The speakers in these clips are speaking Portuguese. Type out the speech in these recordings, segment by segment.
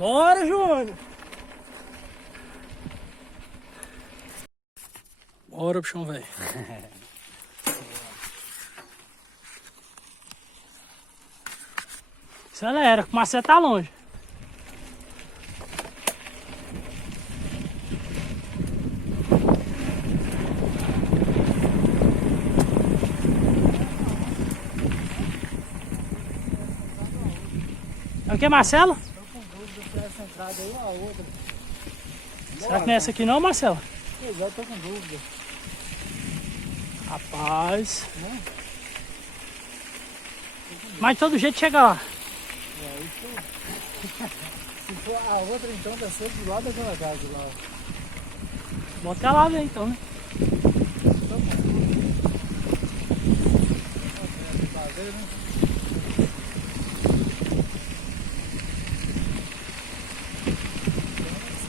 Bora, Júnior! Bora, bichão, velho. Acelera, o Marcelo tá longe. É o que, Marcelo? Tô com dúvida se essa entrada aí ou a outra. Será que não é essa aqui não, Marcelo? Pois é, eu tô com dúvida. Rapaz. Mas de todo jeito chega lá. É, isso. Se for a outra, então deve ser do lado daquela casa lá. Bota lá ver então, né? Tá bom. Tá vendo, né?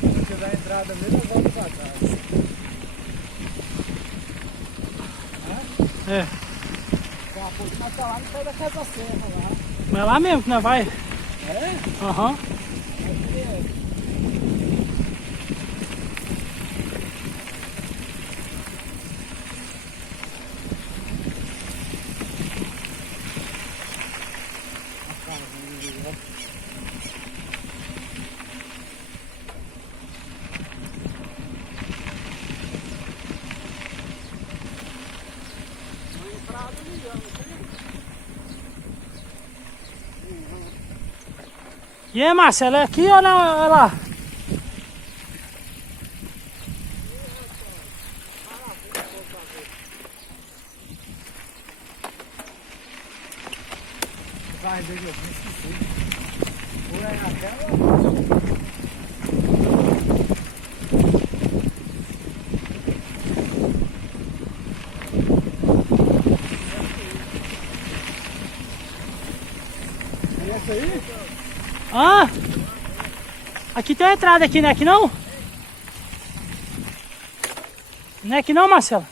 Se tiver a entrada mesmo, eu volto pra casa. É. Tem uma ponte mais pra lá, não sai da casa serra lá. Mas é lá mesmo que nós vai. É? Aham. Aqui é. E aí, Marcelo, é aqui ou não? É lá? Vai, deixa eu esqueci. Ou é naquela. E essa aí? Ah! Aqui tem uma entrada aqui, não é aqui não? Não é aqui não, Marcelo?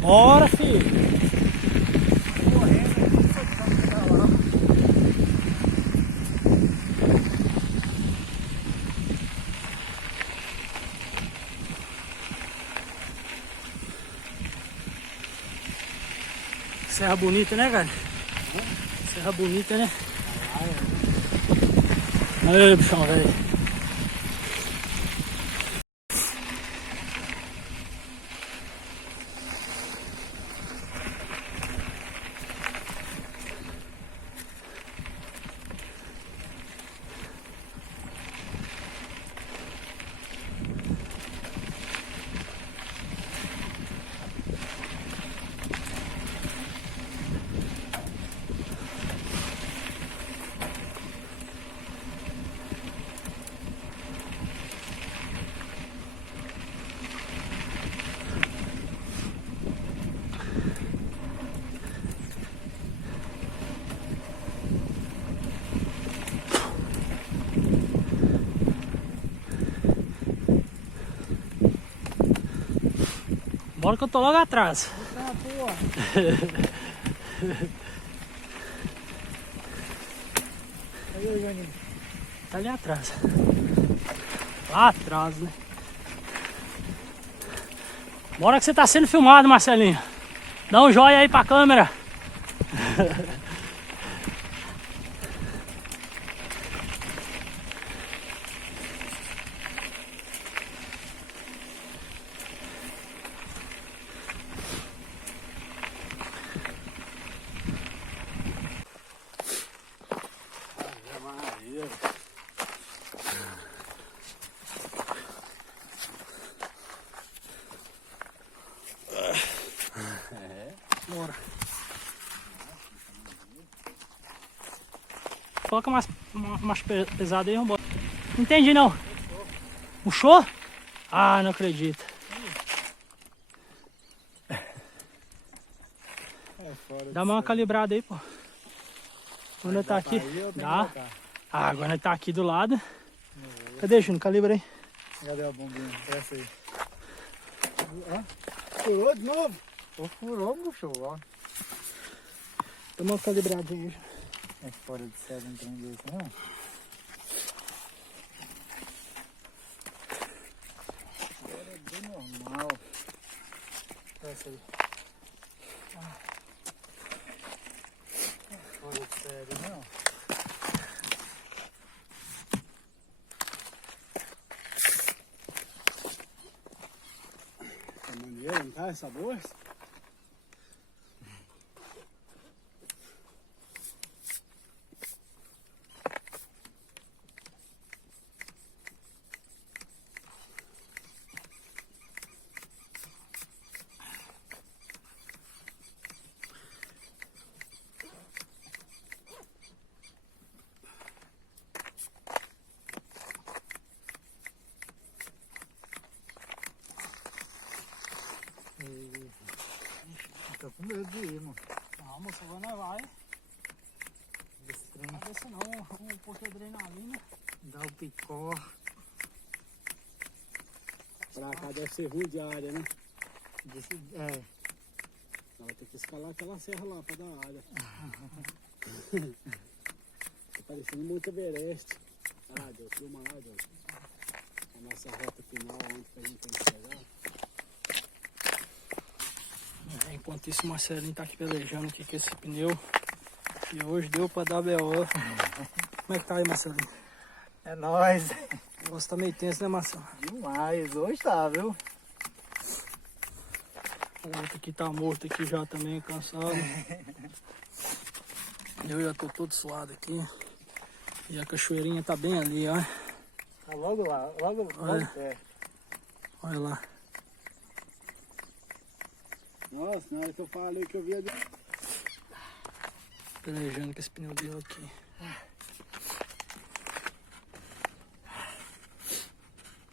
Bora, filho! Serra bonita, né, cara? Serra bonita, né? Aí, bichão, velho. Bora que eu tô logo atrás. Aí, Joaninho. Tá ali atrás. Lá atrás, né? Bora que você tá sendo filmado, Marcelinho. Dá um joinha aí pra câmera. coloca mais pesado aí, vambora. Não entendi não. Puxou? Ah, não acredito. Dá uma calibrada aí, pô. Quando tá aqui. Dá. Ah, agora ele tá aqui do lado. Cadê, Júnior? Calibra aí. Cadê a bombinha? Essa aí. Furou de novo? Ou furou, puxou, ó. Dá uma calibradinha aí. É fora de série um trem desse, não? Agora é bem normal. Essa aí. É fora de série, não? Tá maneiro, não tá? Essa bolsa? Tô com medo de ir, mano. Não, moça, agora nós vai. Desse trem. Não vai não, um pouquinho de adrenalina. Dá o picó. Pra cá deve ser ruim de área, né? É. Vai ter que escalar aquela serra lá pra dar área. Tá parecendo muito Everest. Ah, Deus, filma lá, Deus. A nossa rota final, onde que a gente tem que chegar. Enquanto isso, o Marcelinho tá aqui pelejando aqui com esse pneu. E hoje deu pra dar BO. Como é que tá aí, Marcelinho? É nóis. O negócio tá meio tenso, né, Marcelo? Demais. Hoje tá, viu? O outro aqui tá morto aqui já também, cansado. Eu já tô todo suado aqui. E a cachoeirinha tá bem ali, ó. Tá logo lá, logo perto. Olha lá. Nossa, na hora que eu falei que eu via... Pelejando com esse pneu dele aqui.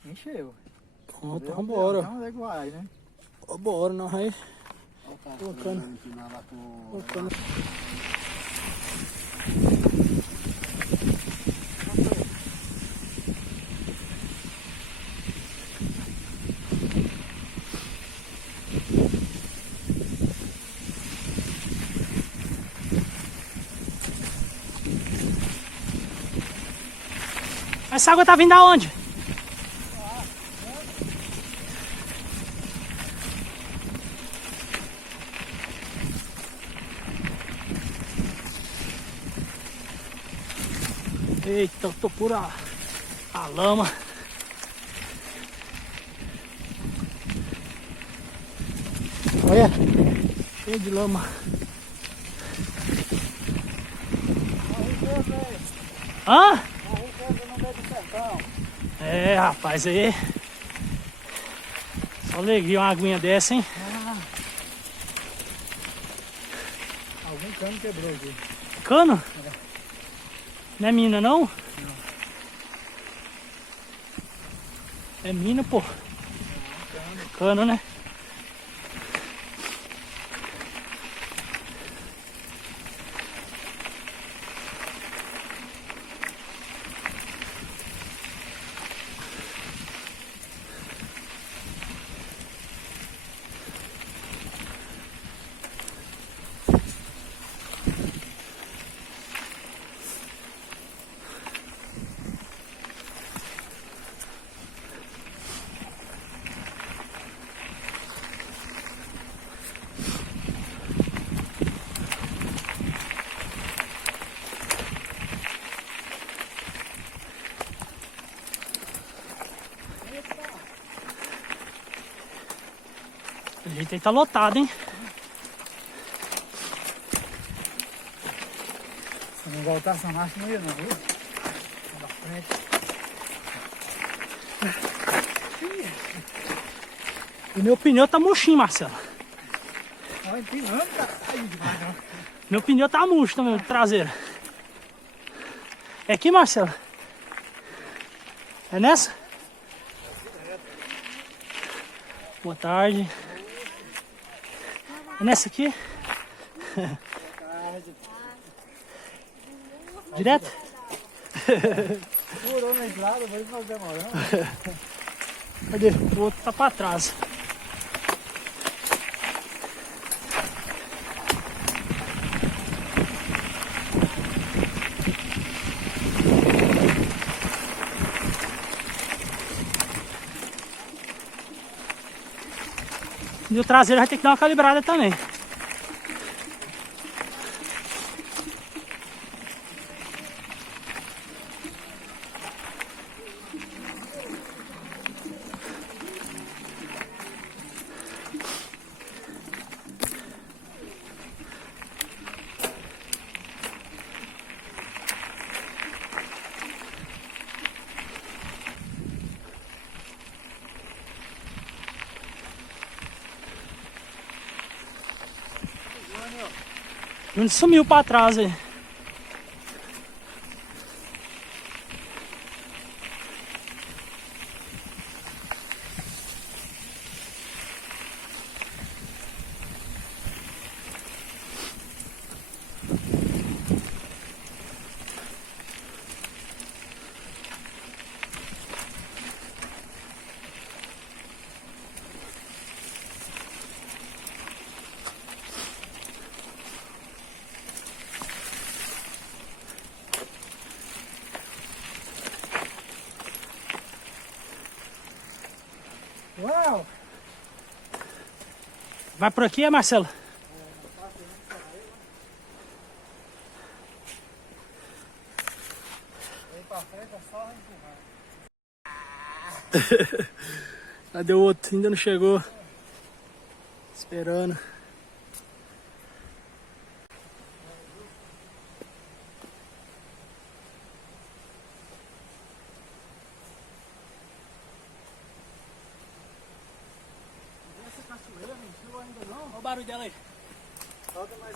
Encheu. Pronto, vambora. Não é igual, né? Vambora, nós aí. Olha o cara Colocando. no final lá com... Colocando. Essa água tá vindo da onde? Eita, eu tô por a lama. Olha, cheio de lama. Hã? É, rapaz, aí. Só alegria uma aguinha dessa, hein? Algum cano quebrou aqui. Cano? Não é mina, não? É mina, pô. Cano, né? O jeito aí tá lotado, hein? Se não voltar essa marcha, não ia não, viu? Na frente. O meu pneu tá murchinho, Marcelo. Olha, empinando, cara. Ai, demais, não. Meu pneu tá murcho também, de traseira. É aqui, Marcelo? É nessa? Boa tarde. É nessa aqui? Direto? Furou na estrada, por isso nós demoramos. Cadê? O outro tá pra trás. E o traseiro vai ter que dar uma calibrada também. Ele sumiu pra trás aí. Uau! Vai por aqui, Marcelo? Vem pra frente, é só empurrar. Cadê o outro? Ainda não chegou. Esperando. Olha o barulho dela aí. Falta mais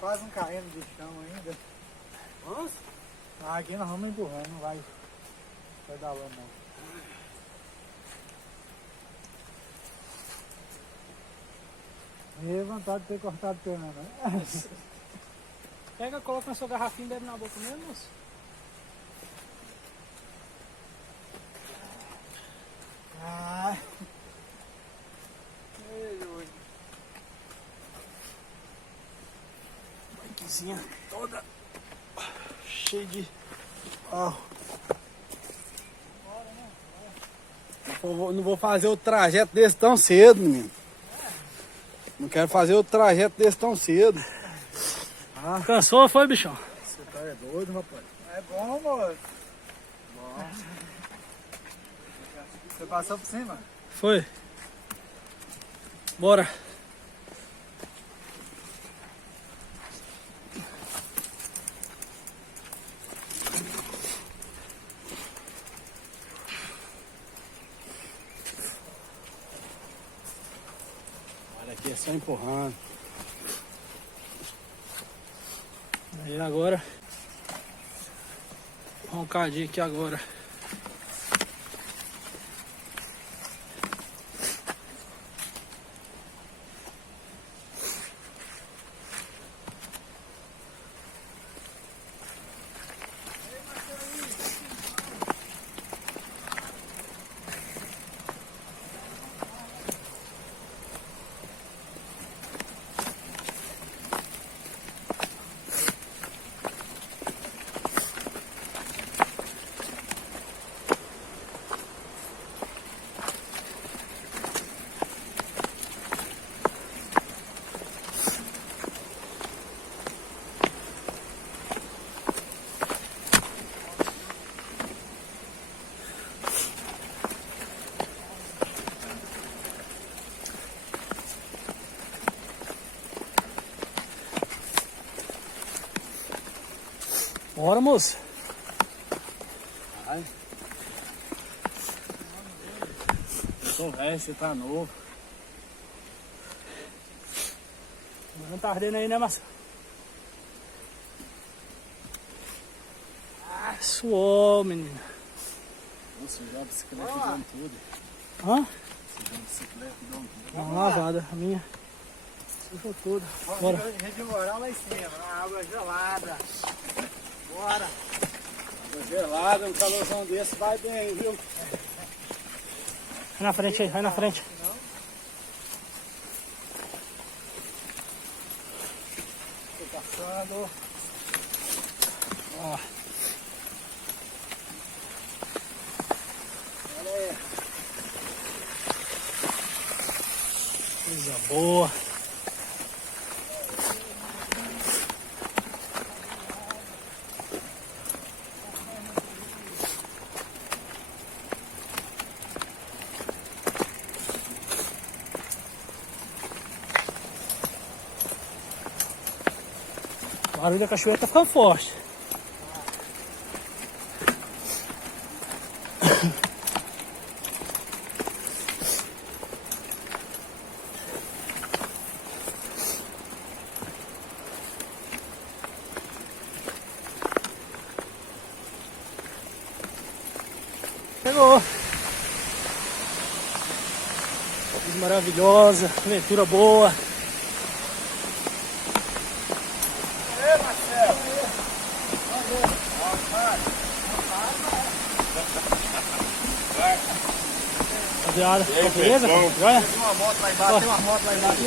quase um km de chão ainda. Vamos? Ah, aqui nós vamos empurrando, não vai pedalando não. Me vontade de ter cortado cana, né? Pega, coloca na sua garrafinha e bebe na boca mesmo, moço. Ah. Bikezinha toda cheia de barro. Não vou fazer o trajeto desse tão cedo, menino. Não quero fazer o trajeto desse tão cedo. Cansou, foi, bichão? Você tá doido, rapaz. É bom, moço. Bom. Você passou por cima? Foi. Bora. Olha aqui, é só empurrando. Aí agora. Roncadinho aqui agora. Bora, moço. Vai. Eu sou velho, você tá novo. Não tá ardendo aí, né, Marcelo? Suou, menino. Nossa, sujou a bicicleta e deu tudo. Hã? Sujou a bicicleta e deu tudo. Dá uma lavada, a minha. Sujou tudo. Bora. Rede moral lá em cima, uma água gelada. Bora. Água gelada, um calorzão desse vai bem, viu? Vai na frente aí, vai na frente. Tô passando. Ó. Olha aí. Coisa boa. O barulho da cachoeira tá ficando forte. Pegou. Coisa maravilhosa, aventura boa. Rapaziada, beleza? Olha. Tem uma moto lá embaixo, tem uma moto lá embaixo.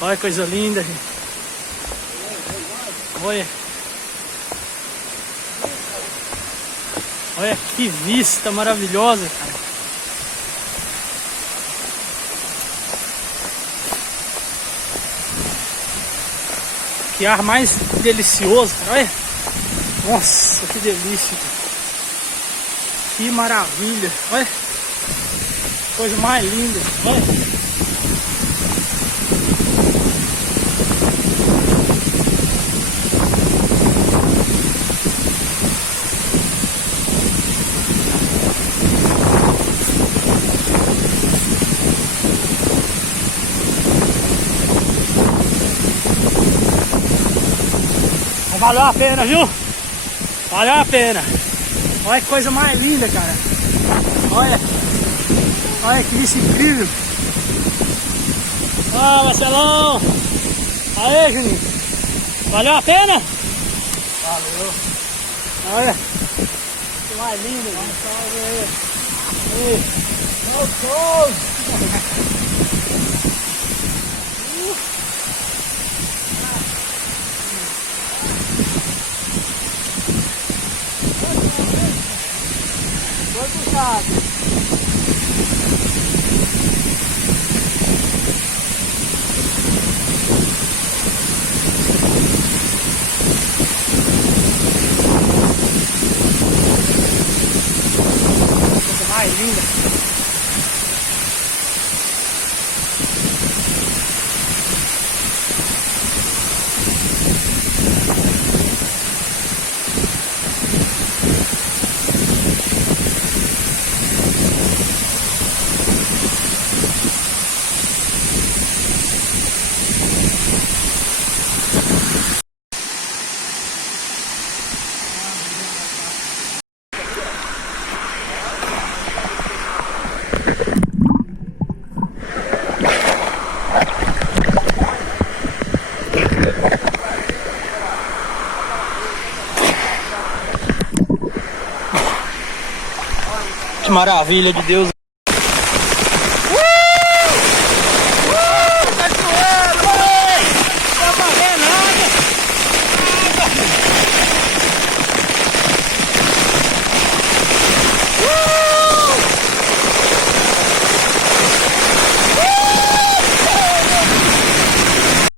Olha que coisa linda, gente. Olha. Olha que vista maravilhosa, cara. Que ar mais delicioso, cara. Olha. Nossa, que delícia, cara. Que maravilha. Olha. Coisa mais linda. Olha. Valeu a pena, viu? Valeu a pena. Olha que coisa mais linda, cara. Olha. Olha que vista incrível. Ah, Marcelão. Aê, Juninho. Valeu a pena? Valeu. Olha. Que mais lindo, gente. Aí. Meu Deus. Foi puxado. Coisa mais linda. Que maravilha de Deus.